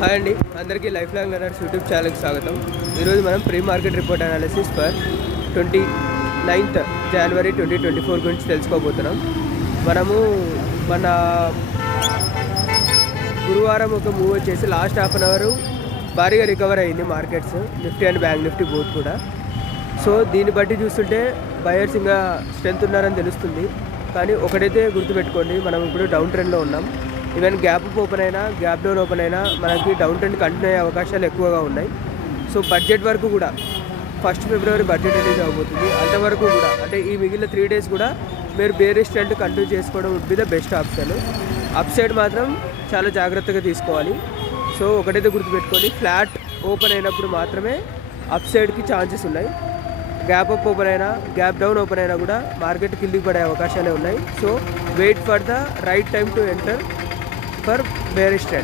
Hi అండి, అందరికీ life long learners YouTube ఛానల్కి స్వాగతం. ఈరోజు మనం pre market report analysis for 29th January 2024 గురించి తెలుసుకోబోతున్నాం. మనము మన గురువారం ఒక మూవ్ వచ్చేసి లాస్ట్ హాఫ్ అన్ అవర్ భారీగా రికవర్ అయింది markets, Nifty and bank Nifty both కూడా. సో దీన్ని బట్టి చూస్తుంటే బయర్స్ ఇంకా స్ట్రెంత్ ఉన్నారని తెలుస్తుంది. కానీ ఒకటైతే గుర్తుపెట్టుకోండి, మనం ఇప్పుడు డౌన్ ట్రెండ్లో ఉన్నాం. ఈవెన్ గ్యాప్ అప్ ఓపెన్ అయినా గ్యాప్ డౌన్ ఓపెన్ అయినా మనకి డౌన్ ట్రెండ్ కంటిన్యూ అయ్యే అవకాశాలు ఎక్కువగా ఉన్నాయి. సో బడ్జెట్ వరకు కూడా 1st February బడ్జెట్ రిలీజ్ అవబోతుంది. అంతవరకు కూడా అంటే ఈ మిగిలిన 3 days కూడా మీరు బేరిష్ ట్రెండ్ కంటిన్యూ చేసుకోవడం would be the best option. Upside మాత్రం చాలా జాగ్రత్తగా తీసుకోవాలి. సో ఒకటైతే గుర్తుపెట్టుకోండి, ఫ్లాట్ ఓపెన్ అయినప్పుడు మాత్రమే అప్ సైడ్కి ఛాన్సెస్ ఉన్నాయి. గ్యాప్ అప్ ఓపెన్ అయినా గ్యాప్ డౌన్ ఓపెన్ అయినా కూడా మార్కెట్ కిందికి పడే అవకాశాలే ఉన్నాయి. So wait for the right time to enter for bearish trend.